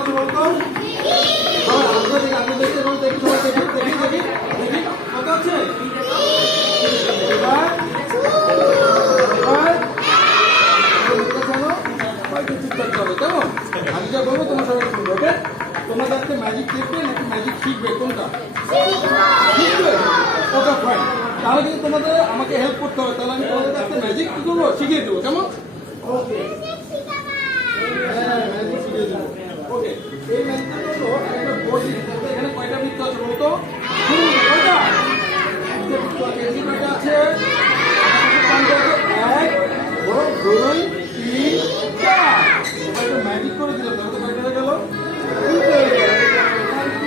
আছে বলতো? সবাই আমরা দেখতে দেখি সবাই দেখি দেখি দেখি দেখি কত আছে? এবার চুপ থাকতে হবে কেমন? আমি যা বলবো তোমার সবাই শুনবে, ওকে? তোমরা আজকে ম্যাজিক শিখবে নাকি ম্যাজিক শিখবে, কোনটা শিখবে? Okay fine. তাহলে কিন্তু তোমাদের আমাকে হেল্প করতে হবে, তাহলে আমি তোমাদের কাছে ম্যাজিক কি করবো শিখিয়ে দেবো, কেমন? ওকে, হ্যাঁ ম্যাজিক শিখিয়ে দেবো। ওকে, এই ম্যাজিকটা হলো একটা বোর্ড দিতে হবে। এখানে কয়টা বৃত্ত আছে বলতো? কয়টা বৃত্ত আছে? এই কয়টা আছে? এক, দুই, তিন, চার। ম্যাজিক করে দিলাম, তাহলে কয়টা হয়ে গেল?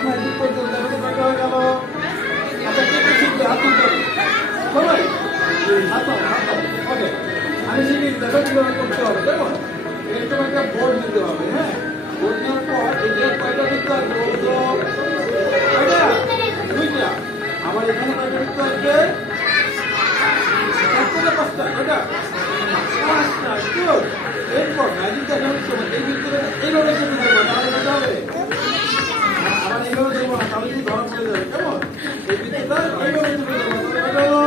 ম্যাজিক করে দিলাম, তাহলে কয়টা হয়ে গেল? আচ্ছা কে কে শিখবে? হাত তুলতে হবে সবাই, হাত হাত। ওকে, আমি শিখিয়ে দেখো কিভাবে করতে হবে, দেখো এরকম একটা বোর্ড নিতে হবে। হ্যাঁ, বোর্ড নেওয়ার পর এই যে কয়টা বৃত্ত আসবে বলতো? কয়টা? দুইটা। আমার এখানে কয়টা বৃত্ত আসবে? পাঁচটা। কয়টা? পাঁচটা। গুড। এরপর ম্যাজিক দেখানোর সময় এই বৃত্তটা এইভাবে চেপে দেবো, তাহলে কয়টা হবে? আবার এইভাবে দেবো না, তাহলে কিন্তু ধরা পড়ে যাবে, কেমন? এই বৃত্তটা এইভাবে চেপে দেবো, তাহলে কয়টা হলো?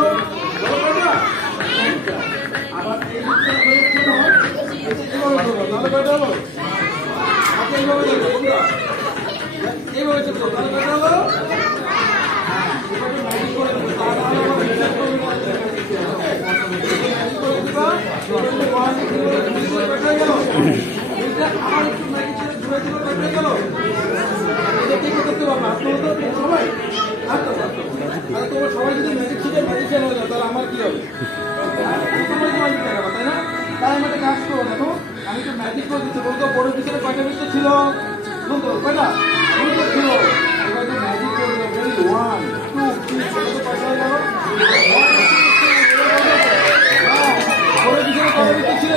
বলো কয়টা? একটা। আবার এই বৃত্তটা কি হয়? এইভাবে দেবো, তাহলে কয়টা হলো? আচ্ছা এইভাবে দেবো, কোনটা? এইভাবে চেপে দেবো, তাহলে কয়টা হলো? এভাবে ম্যাজিক করে দেবো, তাহলে আমার বিশ্বাস করবে না। ম্যাজিক করে দিবা, কয়টা হয়ে গেল? এটা আমার একটু ম্যাজিক ছেড়ে ঘুরে দিলে কয়টা হয়ে গেল? এটা কে কে করতে পারবে? হাত তোলো তো সবাই, হাত তোলো, হাত তোলো। তাহলে তোমরা সবাই যদি ম্যাজিক শিখে ম্যাজিশিয়ান হয়ে যাও, তাহলে আমার কি হবে? তোমরা কি ম্যাজিক দেখাবো, তাই না? তাই আমি একটা কাজ করবো, দেখো আমি তো ম্যাজিক করে দিচ্ছি, বলতো বড় পিছনে কয়টা বৃত্ত ছিল? বলতো কয়টা? দুটো ছিল। এবার তো ম্যাজিক করে দিলাম, ভেরি 1 2 3, কয়টা হয়ে গেল? বড় পিছনে কয়টা বৃত্ত ছিল?